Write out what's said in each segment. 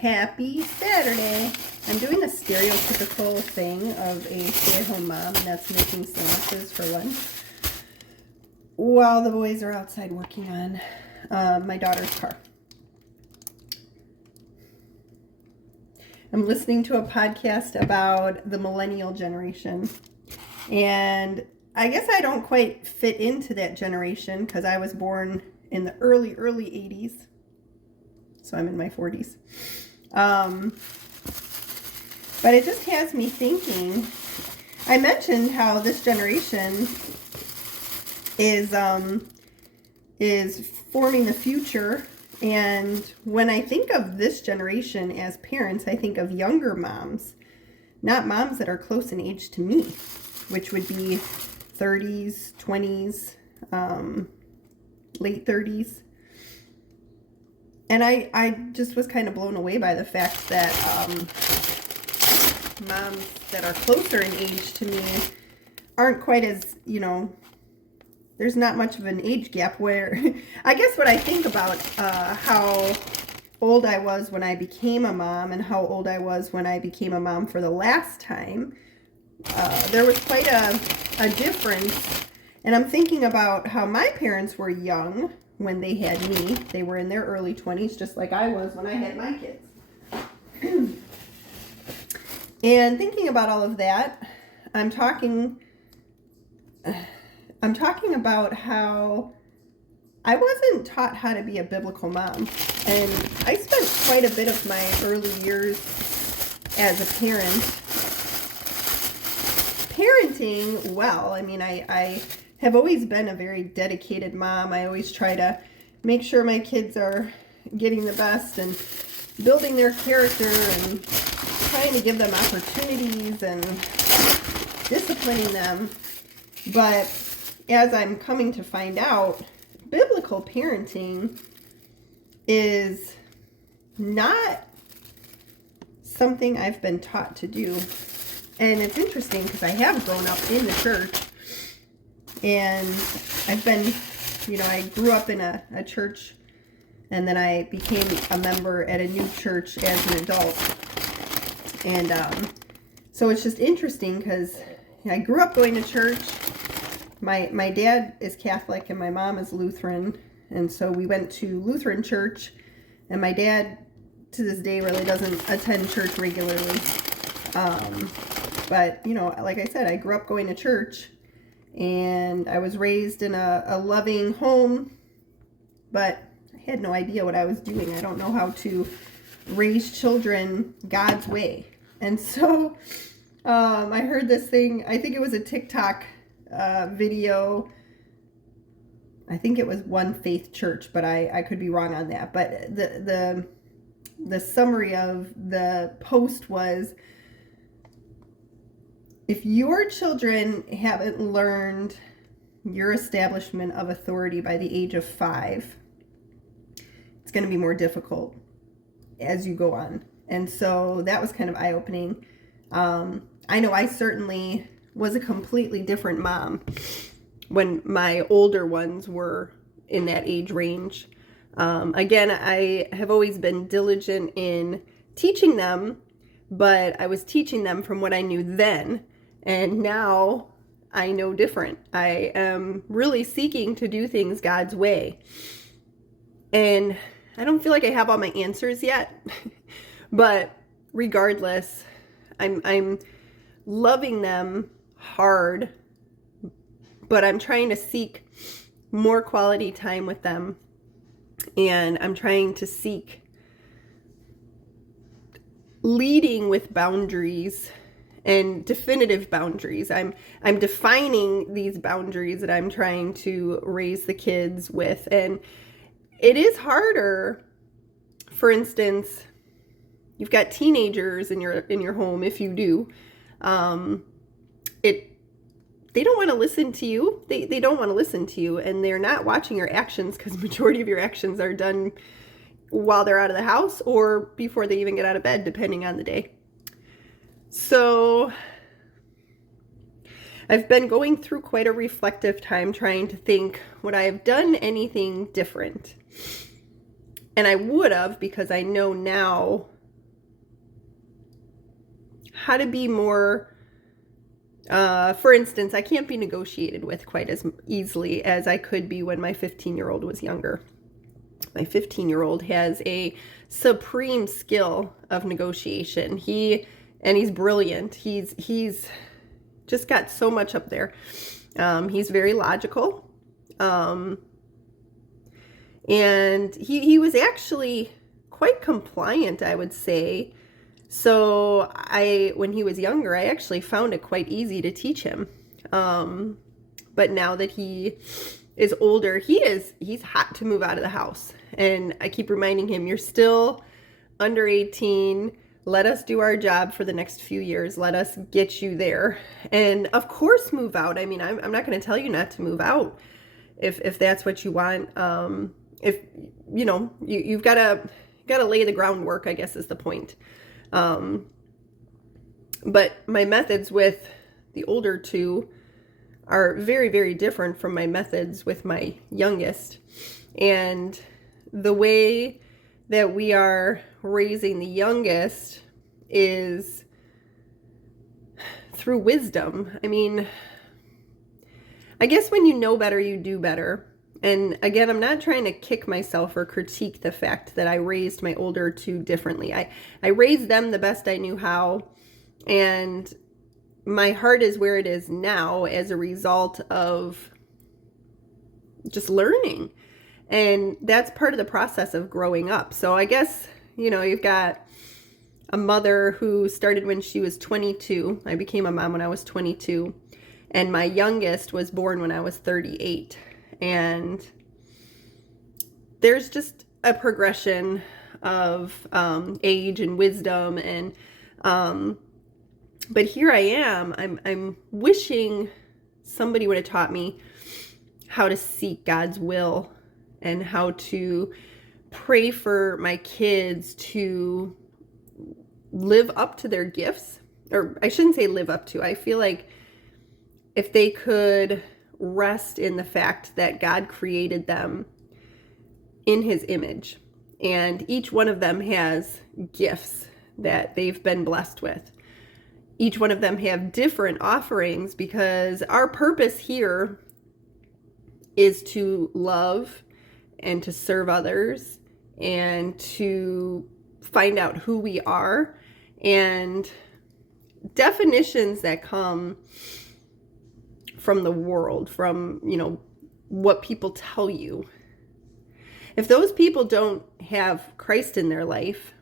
Happy Saturday. I'm doing the stereotypical thing of a stay-at-home mom, and that's making sandwiches for lunch while the boys are outside working on my daughter's car. I'm listening to a podcast about the millennial generation, and I guess I don't quite fit into that generation because I was born in the early 80s, so I'm in my 40s. But it just has me thinking. I mentioned how this generation is forming the future, and when I think of this generation as parents, I think of younger moms, not moms that are close in age to me, which would be 30s, 20s, late 30s. And I just was kind of blown away by the fact that moms that are closer in age to me aren't quite as, there's not much of an age gap where, I guess what I think about how old I was when I became a mom and how old I was when I became a mom for the last time, there was quite a difference. And I'm thinking about how my parents were young when they had me. They were in their early 20s, just like I was when I had my kids. And thinking about all of that, I'm talking about how I wasn't taught how to be a biblical mom. And I spent quite a bit of my early years as a parent parenting well. I mean, I have always been a very dedicated mom. I always try to make sure my kids are getting the best and building their character and trying to give them opportunities and disciplining them. But as I'm coming to find out, biblical parenting is not something I've been taught to do. And it's interesting because I have grown up in the church. And I've been, I grew up in a church, and then I became a member at a new church as an adult. And so it's just interesting because I grew up going to church. My dad is Catholic and my mom is Lutheran. And so we went to Lutheran church, and my dad to this day really doesn't attend church regularly. But, like I said, I grew up going to church. And I was raised in a loving home, but I had no idea what I was doing. I don't know how to raise children God's way. And so I heard this thing, I think it was a TikTok video. I think it was One Faith Church, but I could be wrong on that. But the summary of the post was, if your children haven't learned your establishment of authority by the age of 5, it's going to be more difficult as you go on. And so that was kind of eye-opening. I know I certainly was a completely different mom when my older ones were in that age range. Again, I have always been diligent in teaching them, but I was teaching them from what I knew then. And now I know different. I am really seeking to do things God's way. And I don't feel like I have all my answers yet. But regardless, I'm loving them hard. But I'm trying to seek more quality time with them. And I'm trying to seek leading with boundaries and definitive boundaries. I'm defining these boundaries that I'm trying to raise the kids with. And it is harder. For instance, you've got teenagers in your home, if you do. They don't want to listen to you. They don't want to listen to you, and they're not watching your actions because majority of your actions are done while they're out of the house or before they even get out of bed, depending on the day. So I've been going through quite a reflective time trying to think, would I have done anything different? And I would have, because I know now how to be more, for instance, I can't be negotiated with quite as easily as I could be when my 15-year-old was younger. My 15-year-old has a supreme skill of negotiation. He's brilliant. He's just got so much up there. He's very logical. And he was actually quite compliant, I would say. So when he was younger, I actually found it quite easy to teach him. But now that he is older, he's hot to move out of the house. And I keep reminding him, you're still under 18. Let us do our job for the next few years. Let us get you there. And of course, move out. I mean, I'm not going to tell you not to move out if that's what you want. If you know, you've got to lay the groundwork, I guess is the point. But my methods with the older two are very, very different from my methods with my youngest. And the way that we are raising the youngest is through wisdom. I mean, I guess when you know better, you do better. And again, I'm not trying to kick myself or critique the fact that I raised my older two differently. I raised them the best I knew how, and my heart is where it is now as a result of just learning. And that's part of the process of growing up. So I guess, you know, you've got a mother who started when she was 22. I became a mom when I was 22. And my youngest was born when I was 38. And there's just a progression of age and wisdom. And but here I am. I'm wishing somebody would have taught me how to seek God's will and how to pray for my kids to live up to their gifts. Or I shouldn't say live up to. I feel like if they could rest in the fact that God created them in his image, and each one of them has gifts that they've been blessed with. Each one of them have different offerings, because our purpose here is to love and to serve others and to find out who we are, and definitions that come from the world, from, you know, what people tell you. If those people don't have Christ in their life,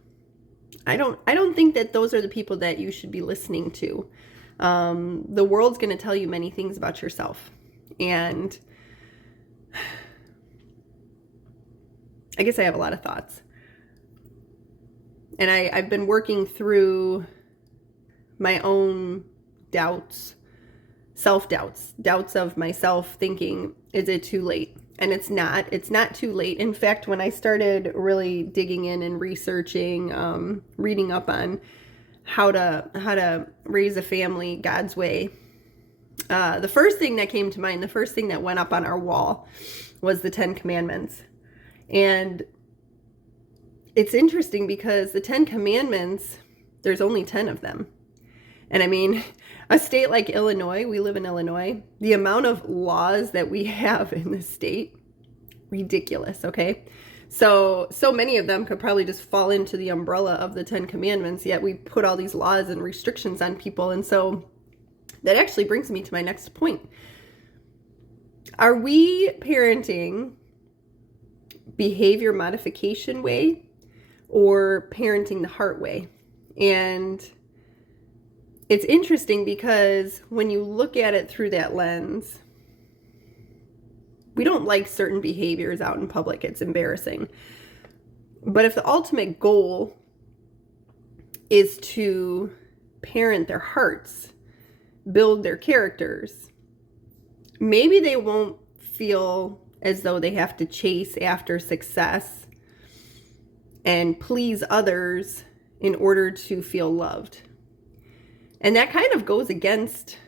I don't think that those are the people that you should be listening to. The world's going to tell you many things about yourself. And I guess I have a lot of thoughts. And I've been working through my own doubts, self-doubts, doubts of myself, thinking, is it too late? And it's not too late. In fact, when I started really digging in and researching, reading up on how to raise a family God's way, the first thing that came to mind, the first thing that went up on our wall was the 10 Commandments. And it's interesting because the 10 Commandments, there's only 10 of them. And I mean, a state like Illinois, we live in Illinois, the amount of laws that we have in this state, ridiculous, okay? So many of them could probably just fall into the umbrella of the 10 Commandments, yet we put all these laws and restrictions on people. And so that actually brings me to my next point. Are we parenting behavior modification way or parenting the heart way? And it's interesting because when you look at it through that lens, we don't like certain behaviors out in public. It's embarrassing. But if the ultimate goal is to parent their hearts, build their characters, maybe they won't feel as though they have to chase after success and please others in order to feel loved. And that kind of goes against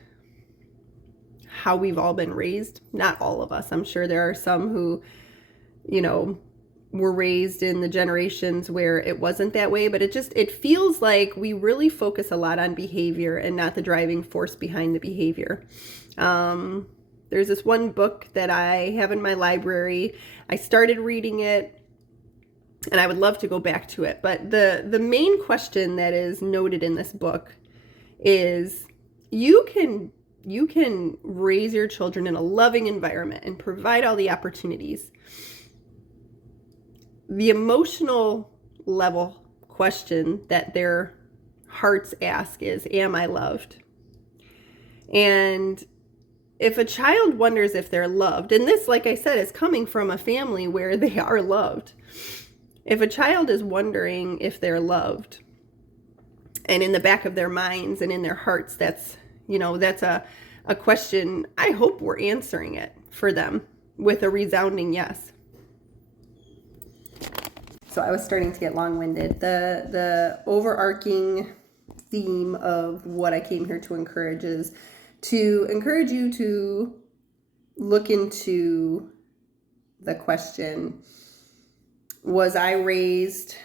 how we've all been raised. Not all of us. I'm sure there are some who, you know, were raised in the generations where it wasn't that way, but it feels like we really focus a lot on behavior and not the driving force behind the behavior. There's this one book that I have in my library. I started reading it and I would love to go back to it, but the main question that is noted in this book is you can raise your children in a loving environment and provide all the opportunities. The emotional level question that their hearts ask is, am I loved? And if a child wonders if they're loved, and this, like I said, is coming from a family where they are loved. If a child is wondering if they're loved, and in the back of their minds and in their hearts, that's a question, I hope we're answering it for them with a resounding yes. So I was starting to get long-winded. The overarching theme of what I came here to encourage is to encourage you to look into the question, was I raised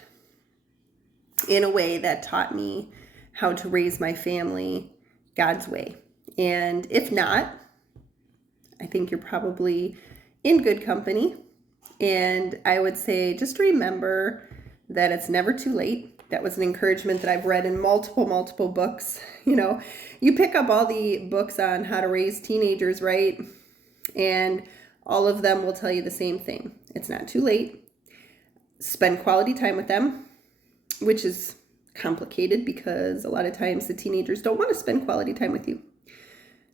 in a way that taught me how to raise my family God's way? And if not, I think you're probably in good company. And I would say, just remember that it's never too late. That was an encouragement that I've read in multiple books. You pick up all the books on how to raise teenagers, right? And all of them will tell you the same thing. It's not too late. Spend quality time with them, which is complicated because a lot of times the teenagers don't want to spend quality time with you.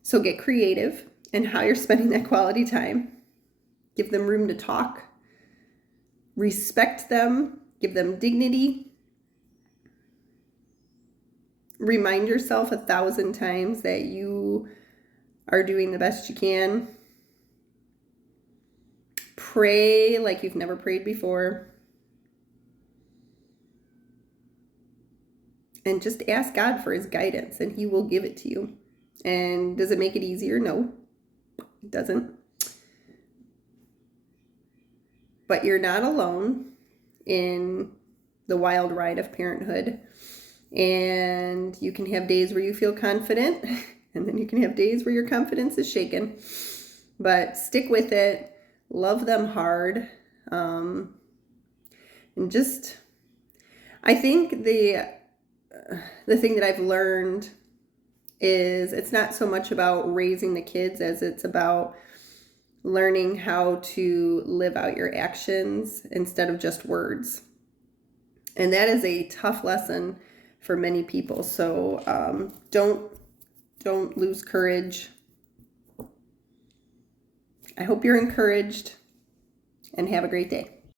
So get creative in how you're spending that quality time. Give them room to talk. Respect them. Give them dignity. Remind yourself 1,000 times that you are doing the best you can. Pray like you've never prayed before. And just ask God for his guidance and he will give it to you. And does it make it easier? No, it doesn't. But you're not alone in the wild ride of parenthood. And you can have days where you feel confident, and then you can have days where your confidence is shaken. But stick with it. Love them hard. And just, I think the thing that I've learned is it's not so much about raising the kids as it's about learning how to live out your actions instead of just words. And that is a tough lesson for many people. So don't lose courage. I hope you're encouraged and have a great day.